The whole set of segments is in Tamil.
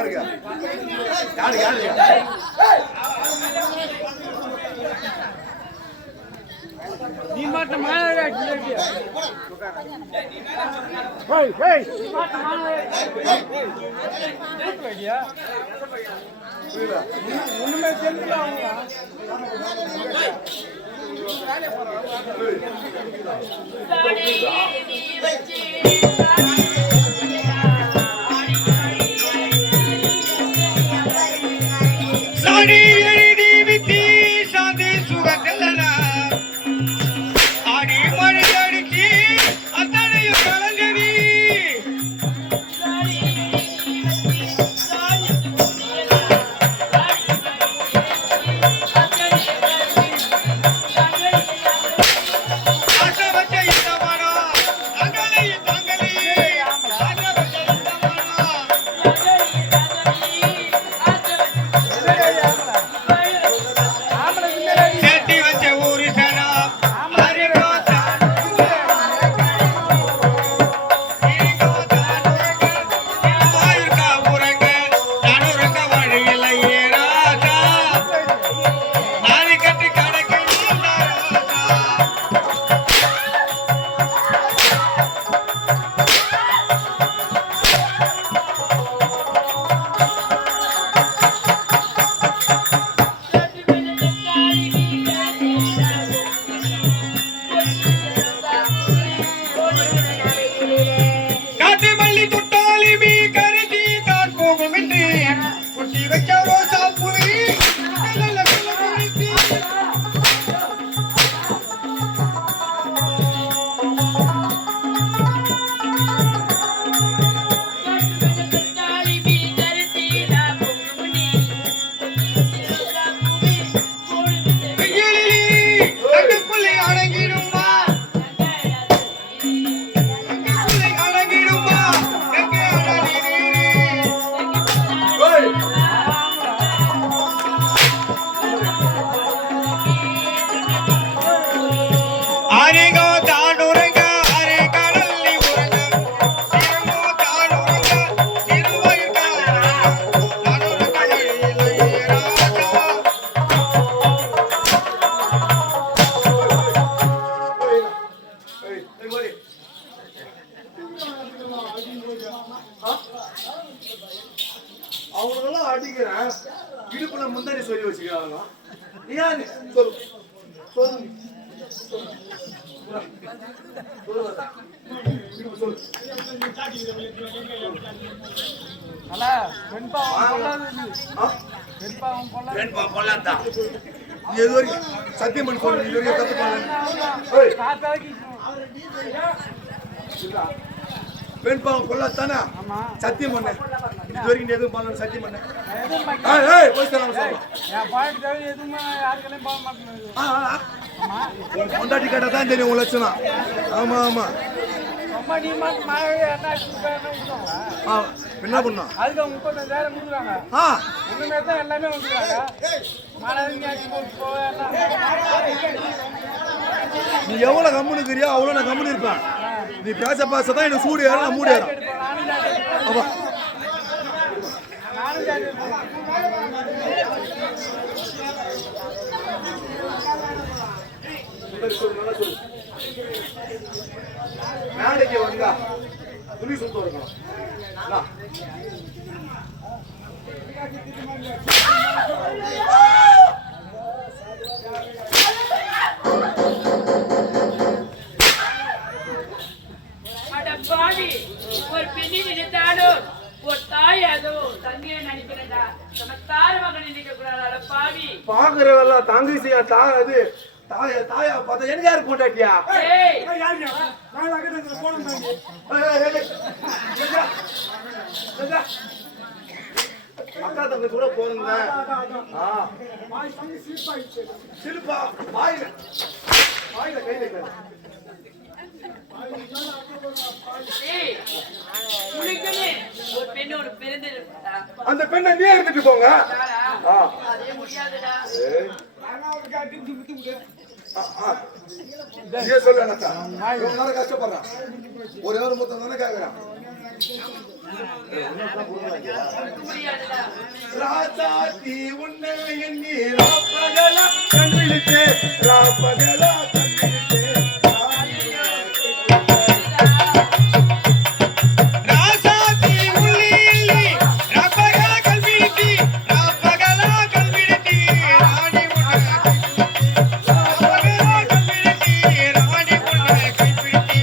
யாருங்க யாரு யாருங்க நீ மட்டும் மாலை ஒண்ணுமே தெரியல அவங்களெல்லாம் அடிக்கிறேன் இடுப்புல முந்தாடி சொல்லி வச்சுக்கிறாங்க ஏன் சொல்லு சொல்லு சத்தியமன் சொல்லு இது பெண் பாவம் கொள்ளாதானே சத்தியம் பண்ண இது வரைக்கும் எதுவும் பண்ண சத்தியம் பண்ண கொண்டாட்டி கேட்டா தான் தெரியும் உன் லட்சணம் ஆமா ஆமா என்ன பண்ணோம் நீ எவ்வளவு கம்முனு இருக்கிறியோ அவ்வளவு நான் கம்முனு இருப்பேன் நீ பேச பேசதான் எனக்கு சூடு ஏறும் நான் மூடி ஏறும் ஆமா மேடைக்கு வந்தா துணி சுத்தம் இருக்கணும் ஒரு பெண்ணி நினைத்தாலும் ஒரு தாய் அதோ தங்கையை நினைக்கிறேன்டா சமத்தார மகன் நினைக்க கூடாது பாவி பாக்குறவெல்லாம் தங்கச்சியா அது தாயா பார்த்தா எனக்கு யாரு போட்டாட்டியா அக்கா தங்க கூட போறீங்க சிலுப்பா வாயில வாயில கையில அந்த பெண்ணை நீ எடுத்துட்டு போங்க சொல்ல கஷ்டப்படுறான் ஒரே ஒரு மொத்தம் தானே கேக்குறான் முடியாதுடா. ராசாத்தி உன்னை எண்ணி ராப்பகலா கண்விழித்தே ராப்பகலா கண்விழித்தே ராசாத்தி உள்ளில்லி ராப்பகல கல்விழித்தி ராப்பகல கல்விழித்தி ராணி உன்னை ராப்பகல கல்விழித்தி ராணி உன்னை கைப்பிடித்தி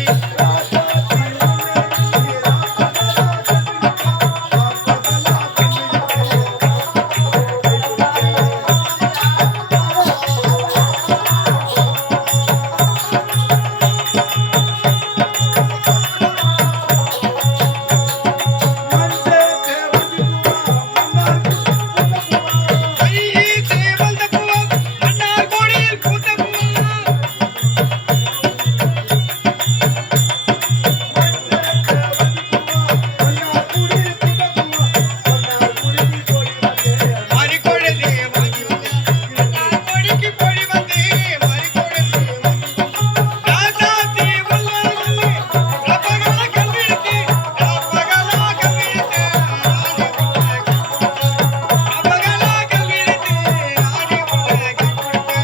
மஞ்சே தேவதி மன்னார் கையி சேவல்த பூவா மன்னார் கோடியில் பூத்த பூவா மாரிக்கொழுந்தே வாங்கி வந்து மன்னார் கோடிக்கு போடி வந்து மாரிக்கொழுந்தே வாங்கி ராசாத்தி உள்ளில்லி ராப்பகல கல்விழித்தி ராப்பகல கல்விழித்தி ராணி உன்னை ராப்பகல கல்விழித்தி ராணி உன்னை கைப்பிடித்தி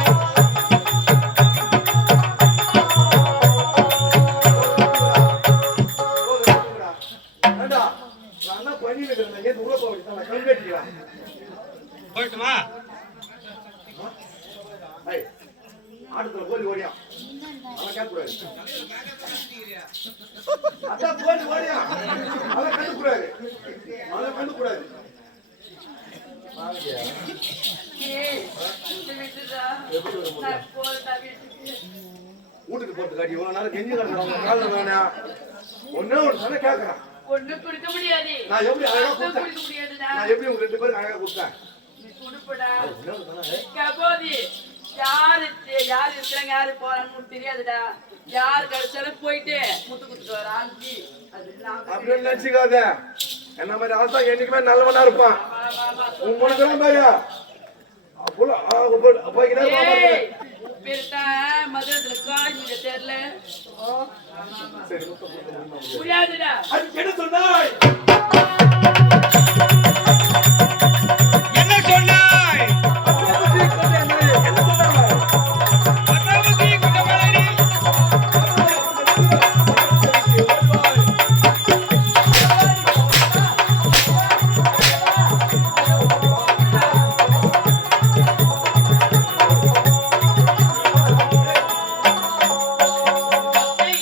போய்ட்டுமா ஆட்டத்துல கோழி ஓடியா அவன் கேட்கக்கூடாது அதான் கோழி ஓடியா அவன் கண்டுக்கூடாது அவன் கண்டுக்கூடாது ஏய், இந்த விட்டுடா. நான் போறேன்டா வீட்டுக்கு. வீட்டுக்கு போட்டு காட்டி இவ்வளவு நேரம் கெஞ்சி கிடக்குறான் காலில் தானே ஒன்னே ஒரு சொன்ன கேட்கறான் ஒண்ணு குடிக்க முடியாது. நான் எப்படி அழகா ஒண்ணும் கொடுத்தேன் குடிக்க முடியாதுடா. நான் எப்படி உங்க 2 பேருக்கு அழகா கொடுத்தேன் நீ குடுப்படா. இன்னொரு சொன்னே கபோதி, யாரு இருக்கிறாங்க யாரு போறான்னு தெரியாதுடா. யாரு கிடைச்சாலும் போயிட்டு முத்து குத்துட்டு வர ஆண்டி. அது நான் அப்படின்னு நினைச்சுக்காத என்ன மாதிரி ஆள் தான் என்னைக்குமே நல்லவனா இருப்பான் உன் முனக்கெல்லாம் பாரு போய்க்கிட்டே ஏய், பெருட்டா மதுரத்துல காஞ்சி தெரியல. சரி முடியாதுடா. அது என்ன சொன்னாய் என்ன சொன்னாய் என்ன சொன்னாங்க பத்மாவதி குண்டமலரி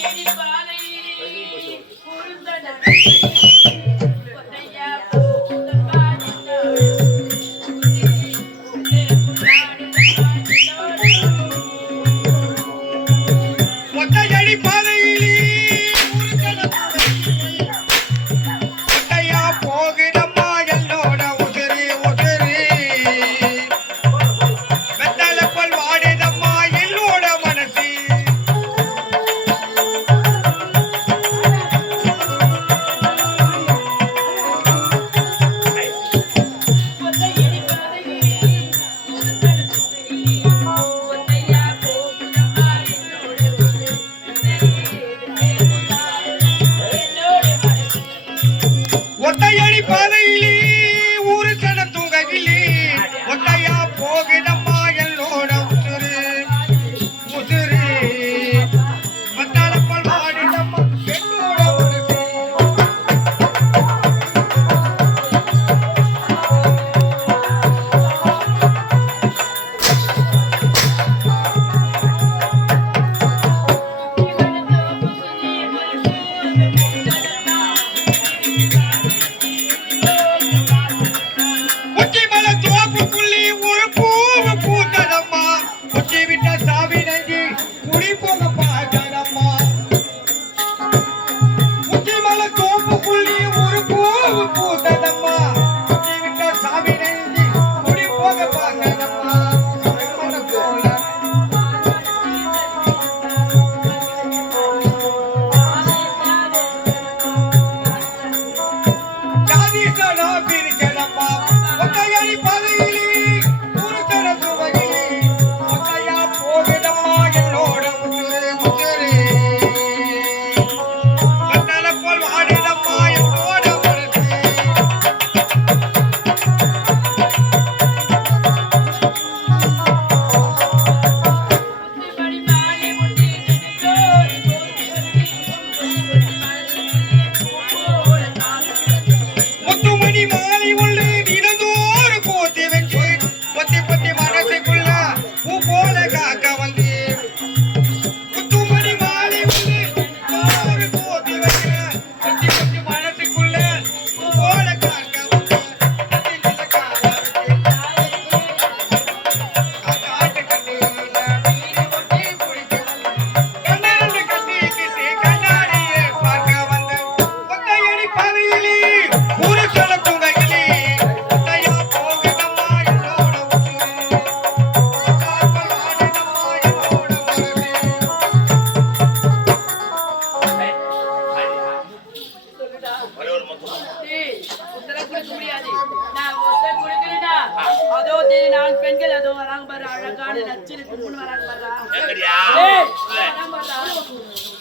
எடி பாதையிலே குருந்தன கொத்தையா பூதன் பாடினாள். ஒத்தையடி பாதையிலே ஒத்தையா போகுதம்மா என்னோட உதிரி உதிரி வெத்தலைப்பல் வாடுதம்மா என்னோட மனசு கொத்தையடி பாதையிலே குருந்தன கொத்தையா போகுதம்மா என்னோட போடுறா